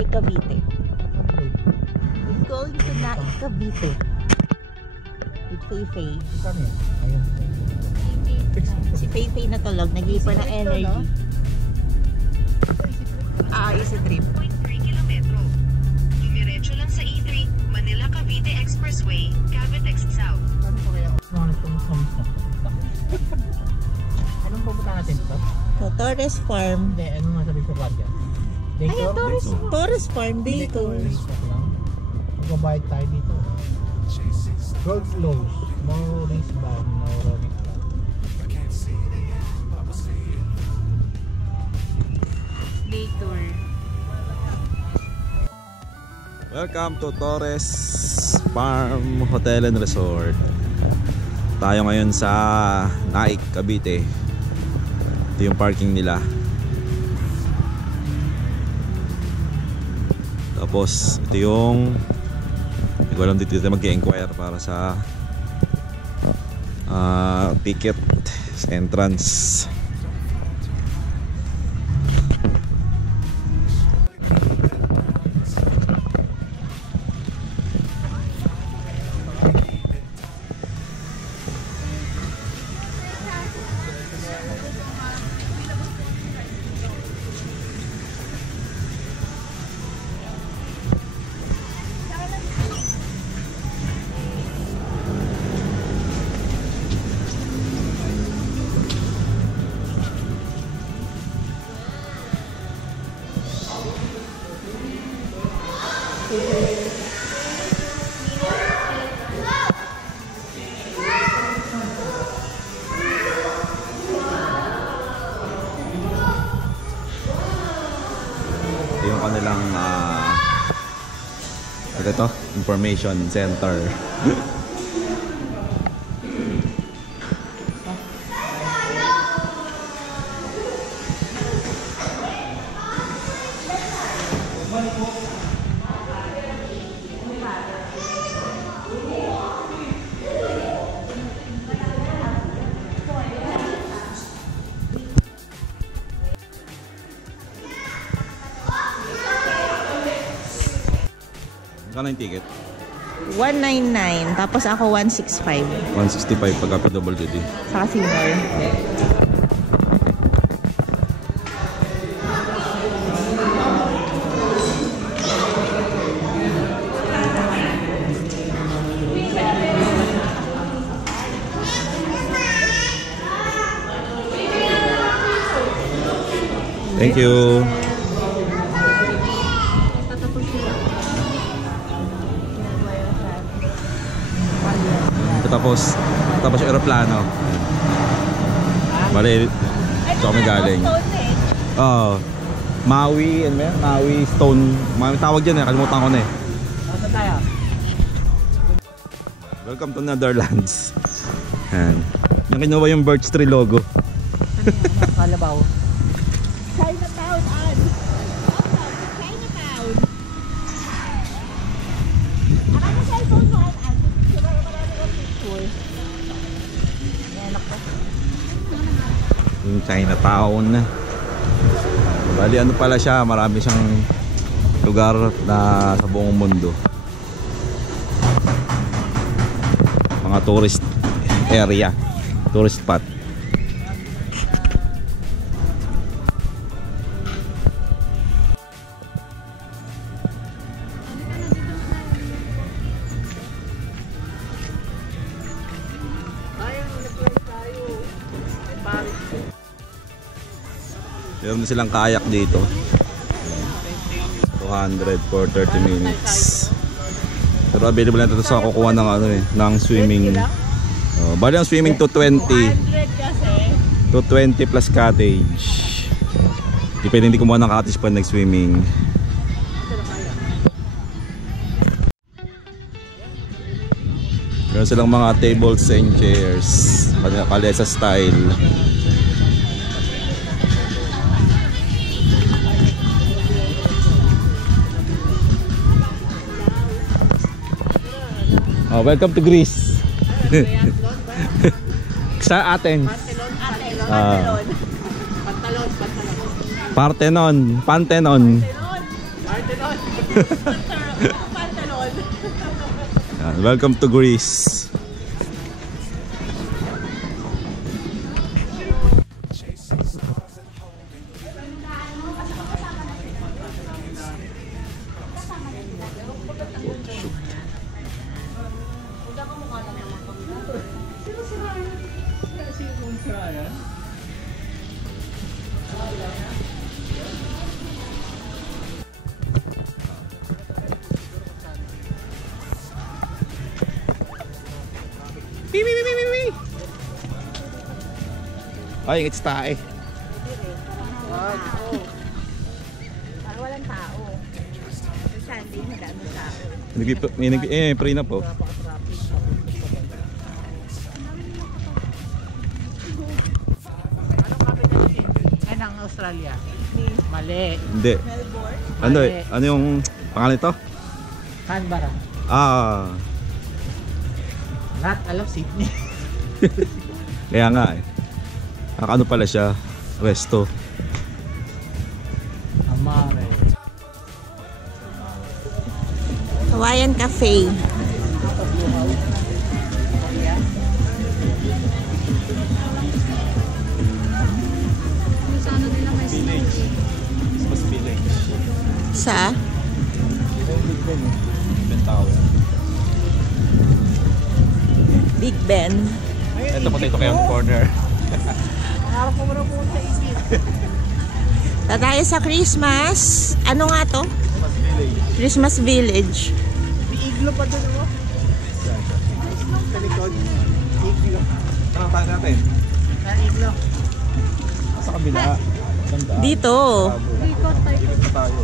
Naik Cavite. We're going to Naik Cavite. With Faye. Ayun. Si Faye natulog, nag-iipon ng energy. Easy trip. 3 kilometro. Dumiretso lang sa E3, Manila Cavite Expressway, Cavitex South. Anong pupunta natin ito? So, Torres Farm. Hindi, anong masabi sa radya? Ay, Torres Farm dito. Magbabayad tayo dito. Gold flows. No wristband, no roaming around. Day tour. Welcome to Torres Farm Hotel and Resort. Tayo ngayon sa Naik, Cavite. Ito yung parking nila. Tapos ito yung, hindi ko alam, dito mag-i-inquire para sa ticket entrance. Yung kanilang ito, information center. Kano yung ticket? 199. Tapos ako 165. 165 pagka PWD. Saka senior. Thank you. Tapos aeroplano. Bale, ito kami galing. Maui, ano yan? Maui Stone. Tawag dyan eh, kalimutan ko na eh. Welcome to Netherlands. Yan. Yung kinuha yung Birch Tree logo. Kalabaw. Chinatown, Ann. Chinatown. Akala cellphone mo, Ann. Marami kang picture. Yan ako. Yung Chinatown. Bali ano pala siya, marami siyang lugar na sa buong mundo. Mga tourist area, tourist spot. Meron silang kayak dito. 200 for 30 minutes. Pero available na ito sa kukuha ng ano eh, ng swimming. Bali ang swimming to 20. To 20 plus cottage. Di pwede hindi kumuha ng cottage pa nag-swimming. Meron silang mga tables and chairs. Kalesa style. Oh, welcome to Greece. Sa Athens. Parthenon. Pantalon. Yan, welcome to Greece. Ay, it's tae. Para walang tao. Sa Sunday, madaming tao. Pre na po. Yan ang Australia. Mali. Hindi. Melbourne. Ano yung pangalan ito? Canberra. Lahat alam Sydney. Kaya nga eh. Ano pala siya? Resto. Amare. Hawaiian Cafe. Mas village. Sa? Big Ben. Ito po ito kayong corner. Harap ko muna po sa isip. Tayo sa Christmas. Ano nga to? Mas village. Christmas Village. May iglo pa doon mo. Sa likod. Iglo. Tara tayo natin. Sa iglo. Sa kabila. Ganda. Dito. Ikot tayo.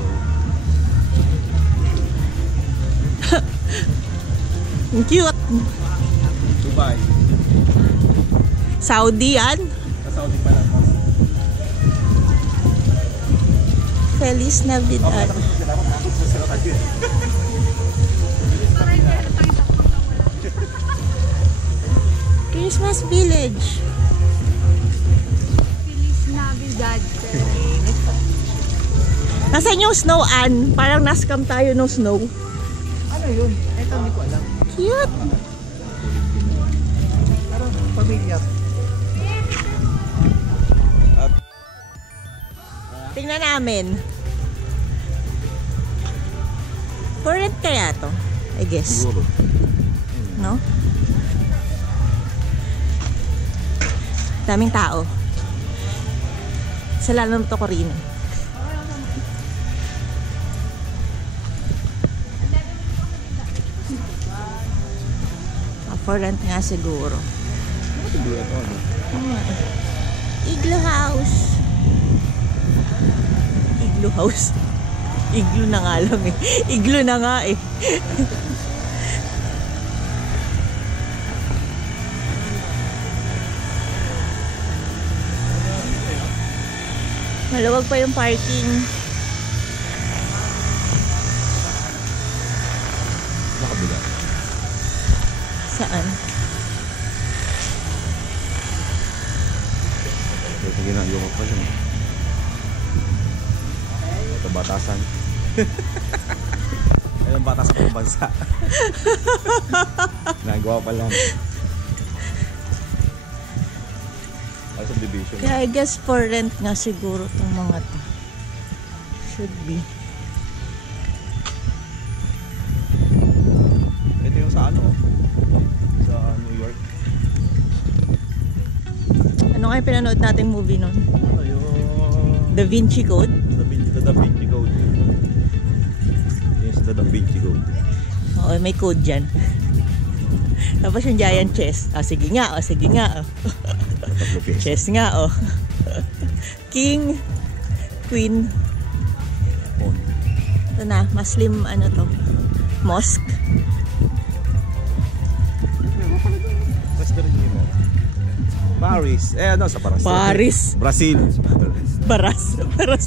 Ang cute. Dubai. Saudi yan. Sa Saudi pa lang. Feliz Navidad. Christmas Village. Feliz Navidad. Nasaan yung snow, Ann? Parang nascam tayo ng snow. Ano yun? Ito hindi ko alam. Cute. Parang pamilya. Tingnan namin. For rent kaya to? I guess. Siguro. No? Daming tao. Sa lalo to ko rin. For rent nga siguro. Siguro ito ano. Igloo house. Igloo house. Igloo na nga lang eh. Igloo na nga eh. Maluwag pa yung parking. Sa kabila. Saan? Ito ginagawa pa lang. Ito batasan. Ayun batasan ng bansa. Nagawa pa lang. Ay, subdivision. Kaya I guess for rent nga siguro itong mga to. Should be. Ito yung sa ano? Sa New York. Ano kaya pinanood nating movie nun? Ano yung... Da Vinci Code? The Da Vinci Code. Yes, the Da Vinci Code. Oo, may code dyan. Tapos yung giant chess. Ah, sige nga, oh, sige nga. Oh. Tatlo pies. Chess nga, oh. King, Queen. On. Ito na, Muslim, ano to? Mosque. Paris. Eh, ano sa Paris? Paris. Brazil. Baras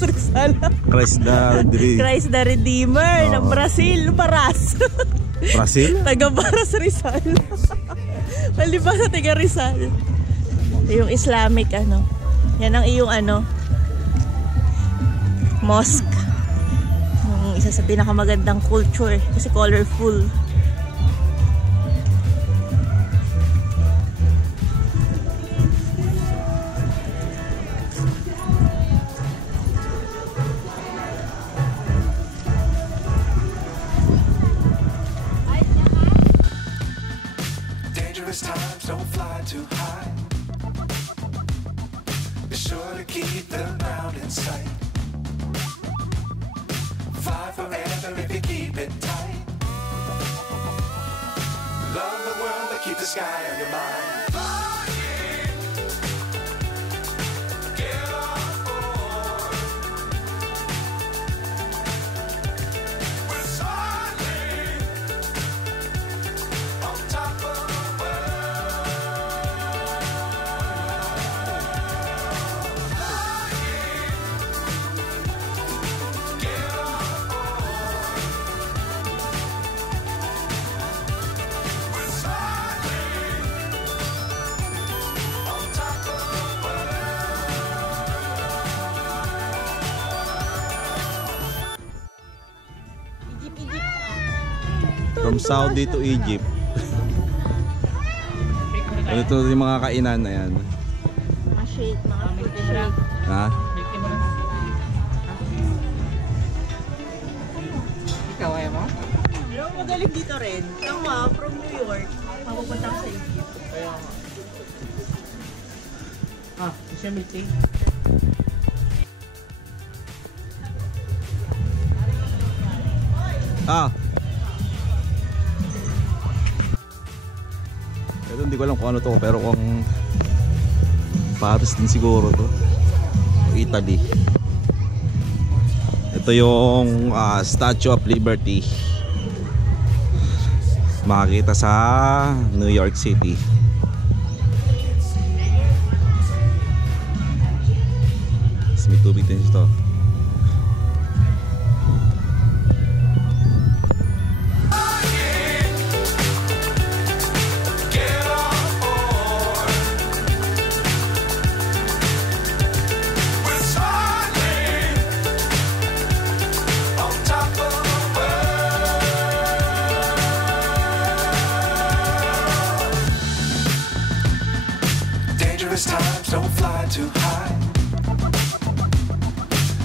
Rizal. Christ the Redeemer ng Brazil. Baras. Brazil? Taga Baras Rizal. Mali ba sa taga Rizal? Yung Islamic ano. Yan ang iyong ano. Mosque. Yung isa sa pinakamagandang culture kasi colorful. Dangerous times, don't fly too high. Be sure to keep the ground in sight. Fly forever if you keep it tight. Love the world, but keep the sky on your mind. Get on board. We're soaring on top of the world. Get on board. We're soaring on top of the world. From Saudi to Egypt. Ito yung mga kainan na yan. Mga shake, mga food shake. Ha? Ikaw, ayaw mo? Pero magaling dito rin. Tama, from New York, mapupunta ko sa Egypt. Ah, siya milk tea. Ah! Ito hindi ko alam kung ano to, pero kung Paris din siguro to. O Italy. Ito yung Statue of Liberty. Makikita sa New York City. Tapos may tubig din ito. Get on board. We're soaring on top of the world. Dangerous times, don't fly too high.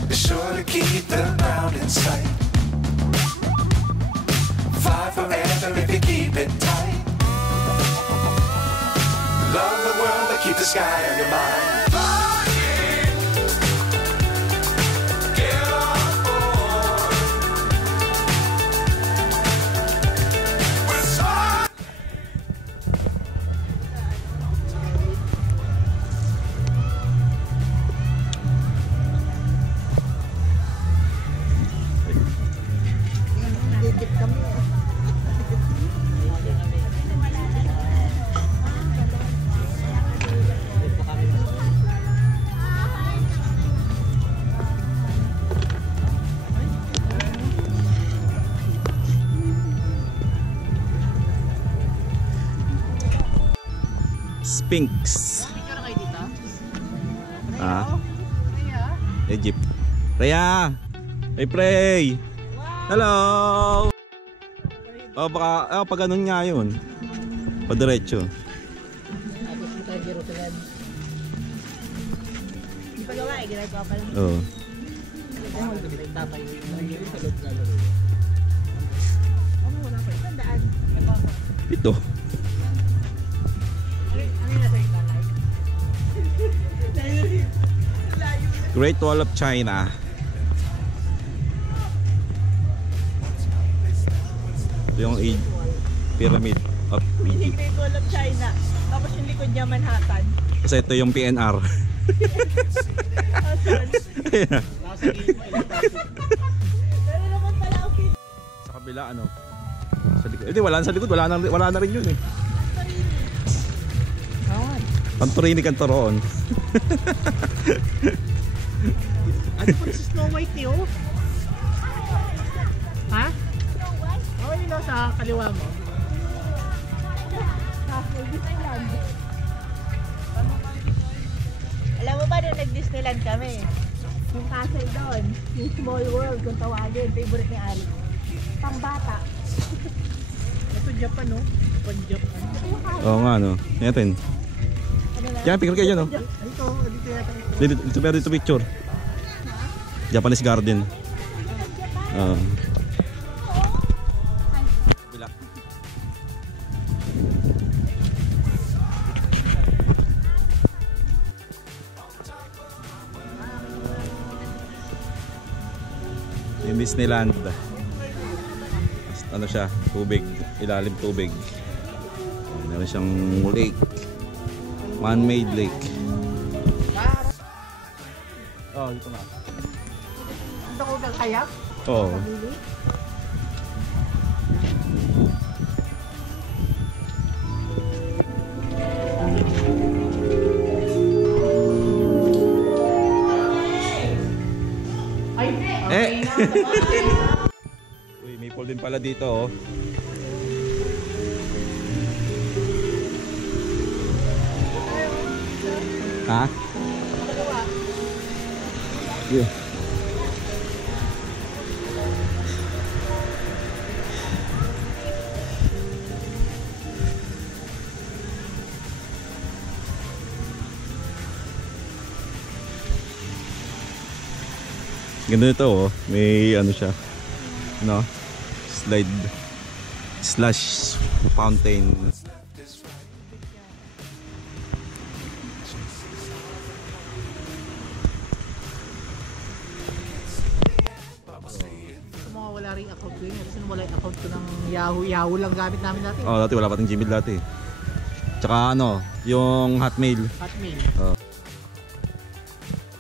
Be sure to keep the ground in sight. Fly forever if you keep it tight. Love the world, but keep the sky on your mind. Flying. Get on board. We're soaring. Egypt kami. Sphinx. Picture kayo dito? Ah. Egypt. Rhea! Hey, Prey! Hello! Oh, baka, pag ganun nga yun. Padiretso. Tapos kita Jerusalem. Hindi pa gawa eh, ginagawa pa lang. Oo. Tapay. Sa loob na loob. Ano, wala pa. Isang daan. Ito. Ano yung nasa ikalay? Great Wall of China. Ito yung Pyramid of Hindi Egypt. Great Wall of China. Tapos yung likod niya Manhattan. Kasi ito yung PNR. Asan? Ayan. Nasa gilid pa ilang tapos. Pero naman pala ang pin... Sa kabila ano? Sa likod. Hindi, wala na sa likod. Wala na rin yun eh. Santorini Cantoron. Ano po si Snow White niyo? Ha? Oo, yun o, sa kaliwa mo. Alam mo ba nung nag-Disneyland kami? Yung castle doon, yung small world kung tawagin, favorite ni Ari. Pang bata. Ito Japan, no? Japan. Oo nga, no. Natin. Ano na? Yan, picture kayo dyan, no. Dito yata. Dito picture. Japanese garden. Bila. Yung Disneyland. Ano siya? Tubig. Ilalim tubig. Meron siyang lake. Man-made lake. Oh, dito na. Ito ko ng kayak? Oo. Uy, may pool din pala dito, oh. Ha? Yeah. Ganda nito, oh. May ano siya, no? Slide slash fountain. Mga wala rin account ko yun. Kasi wala yung account ko ng Yahoo lang gamit namin dati. Oh, dati wala pa tayong Gmail dati. Tsaka ano, yung Hotmail. Hotmail. Oh.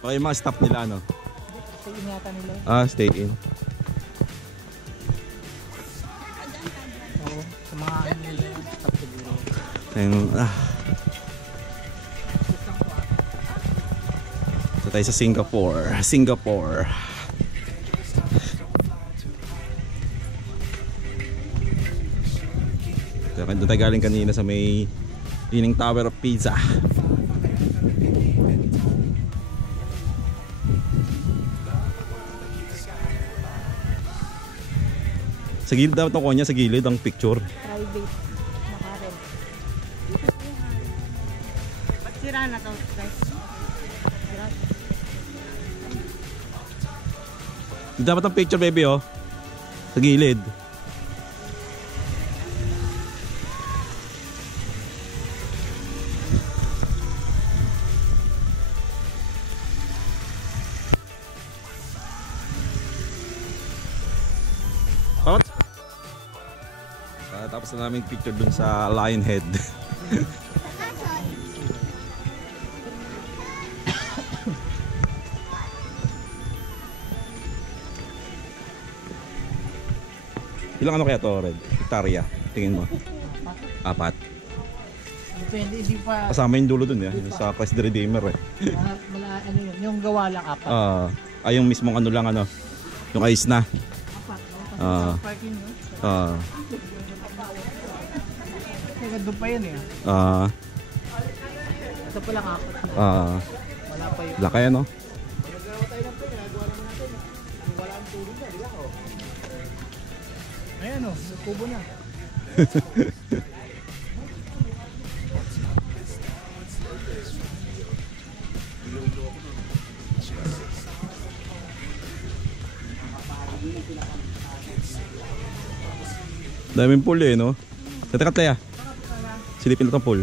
Baka yung mga staff nila, no? Stay in yata nila. Ah, stay in. Oo. Sa mga ano nila. Stop siguro. Ayun, So tayo sa Singapore. Doon tayo galing kanina sa may Leaning Tower of Pisa. Sa gilid dapat ako niya, sa gilid ang picture. Private. Nakarel. Ba't sira na to, guys? Dapat ang picture, baby, oh. Sa gilid. Tapos na namin picture dun sa Lion Head. Ilang ano kaya to, Red? Hektarya, tingin mo? 4. Depende, hindi pa. Kasama yung dulo dun, ya? Yung sa Quest the Redeemer, eh. Ano yun, yung gawa lang 4. Ay, yung mismong ano lang, ano? Yung ice na. 4, no? Parking, no? Kaya doon pa yan, eh. Ito pa lang 4. Wala pa yun. Laki, no? Ayan, oh. Kubo na. Daming pool, eh, no? Teka, Tlea. Silipin na itong pool.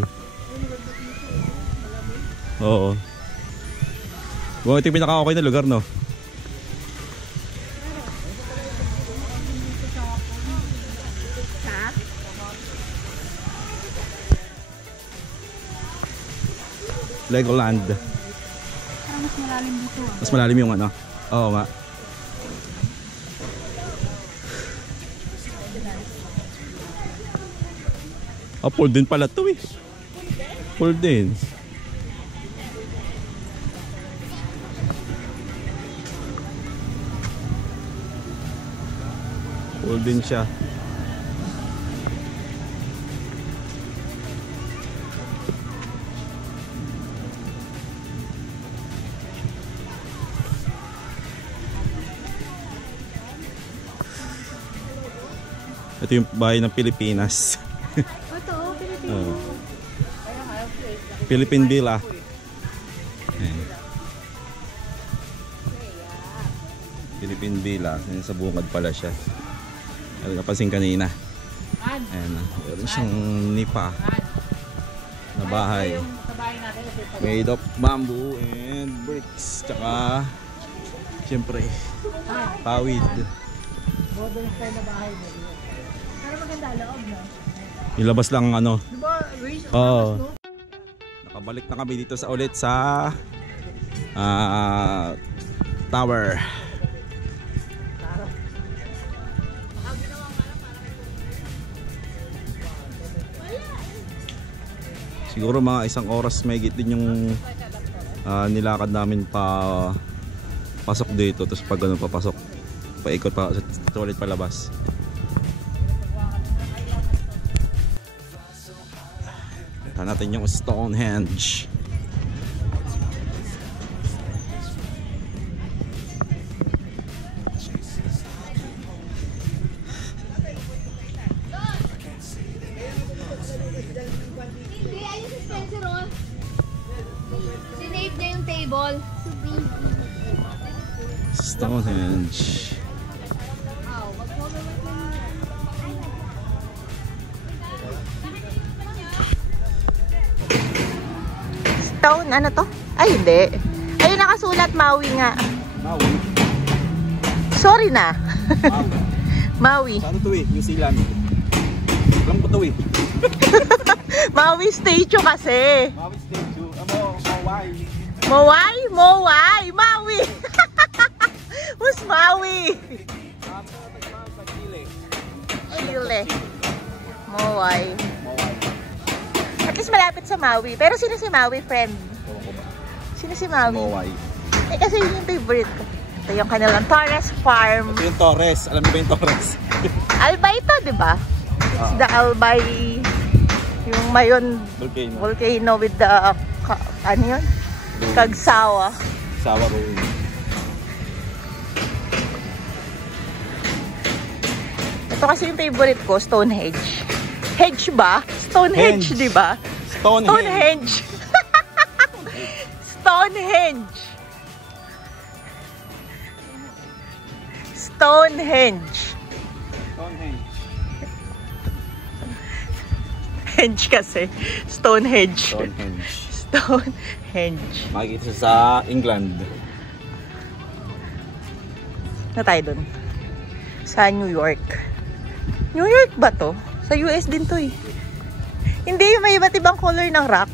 Oo. Wow, ito yung pinaka-okay na lugar, no? Legoland. Parang mas malalim dito, ah. Mas malalim yung ano? Oo nga. Pool din pala to, eh. Pool din. Pool din siya. Ito yung bahay ng Pilipinas. Ito, Pilipinas. Philippine Villa. Ayan. Philippine Villa. Ayan, sa bungad pala siya. Ano napansin kanina. Ayan, meron siyang nipa na bahay. Made of bamboo and bricks. Tsaka siyempre pawid. Modern style na bahay mo. Pero maganda loob, no? Ilabas lang ano. Diba, raise Oo. Nakabalik na kami dito sa ulit sa tower. Siguro mga isang oras may din yung nilakad namin pa pasok dito, tapos pag ganun papasok paikot pa sa ulit palabas. Ito natin yung Stonehenge. Hindi, ayun si Spencer, oh. Sinave niya yung table. Stonehenge. Stone, ano to? Ay, hindi. Ayun, nakasulat Maui nga. Maui. Sorry na. Maui. Maui. Saan ito eh? New Zealand. Alam ko ito eh. Maui statue kasi. Maui statue. Mawai. Mawai? Mawai. Maui. Who's Maui? Chile. Mawai. At least malapit sa Maui. Pero sino si Maui, friend? Sino si Maui? Mawai. Eh, kasi yun yung favorite ko. Ito yung kanilang Torres Farm. Ito yung Torres. Alam mo ba yung Torres? Albay ito, di ba? It's the Albay, yung Mayon Volcano. volcano with the, ano yun? Kagsawa. Sawa ruin. Ito kasi yung favorite ko, Stonehenge. Hedge ba? Stonehenge, Henge. di ba? Stonehenge. Stonehenge. Stonehenge. Stonehenge. Henge kasi. Stonehenge. Stonehenge. Stonehenge. Makikita siya sa England. Na tayo dun? Sa New York. New York ba to? Sa US din to eh. Hindi, may iba't ibang color ng rock.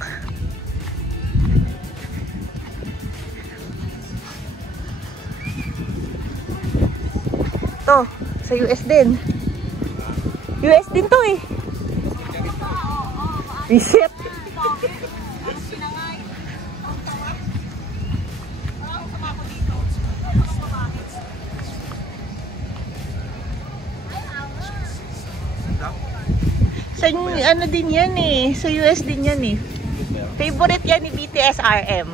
To, sa US din. US din to eh. Reset. Sa ano din yan eh. Sa US din yan eh. Favorite yan ni BTS RM.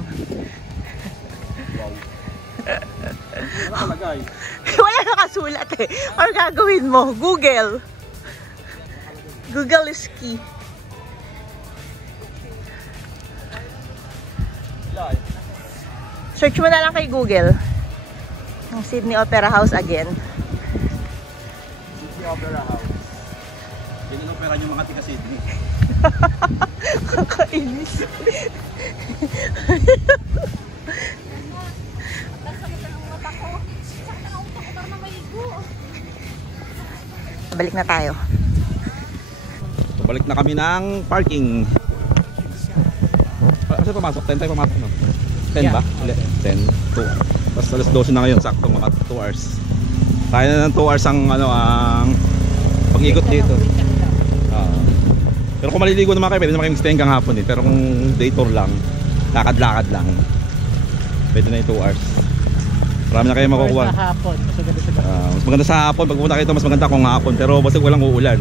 Wala nakasulat eh. Or gagawin mo, Google. Google is key. Search mo na lang kay Google. Ang Sydney Opera House again. Sydney Opera House. Pinag-opera yung mga taga-Sydney. Kakainis. Balik na tayo. Balik na kami ng parking. Kasi pumasok? 10 tayo pumasok, no? 10 ba? 10. 2. Tapos alas 12 na ngayon. Sakto mga 2 hours. Kaya na ng 2 hours ang, ano, ang pag-ikot dito. Pero kung maliligo naman kayo, pwede naman kayong stay hanggang hapon eh. Pero kung day tour lang, lakad-lakad lang, pwede na yung 2 hours. Marami na kayo makukuha. Mas maganda sa hapon. Pag pupunta kayo dito, mas maganda kung hapon. Pero basta walang uulan.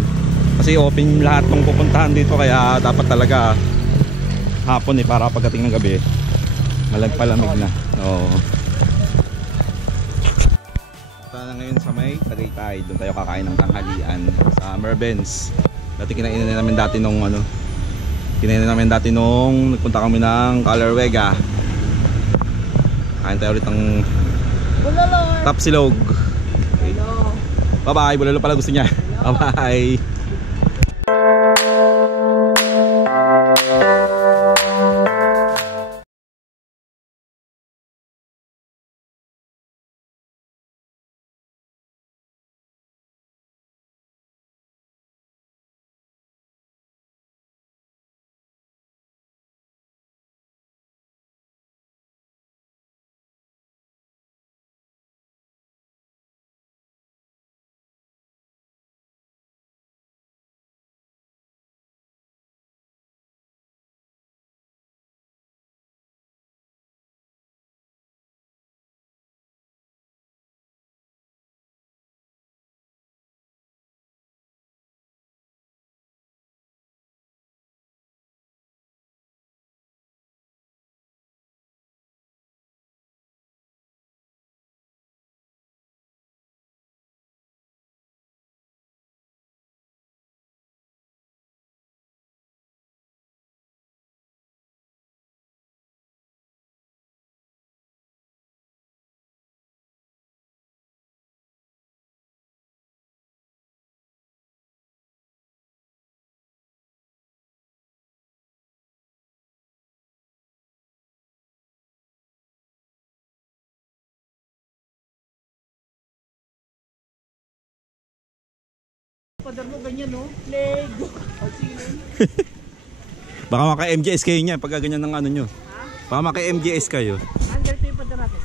Kasi open lahat ng pupuntahan dito. Kaya dapat talaga hapon eh, para pagdating ng gabi malagpalamig na. Oo. Ito na ngayon ngayon sa may Tagaytay. Doon tayo kakain ng tanghalian sa Merben's. Dati kinainan namin dati nung nagpunta kami ng Calarwega. Kain tayo ulit ng Tapsilog. Okay. Bye bye, bulalo pala gusto niya. Bye bye. Padar mo ganyan, no? Lego. Baka maka-MJS kayo niya pagka ganyan ng ano nyo. Baka maka-MJS kayo. Under 3 padar natin.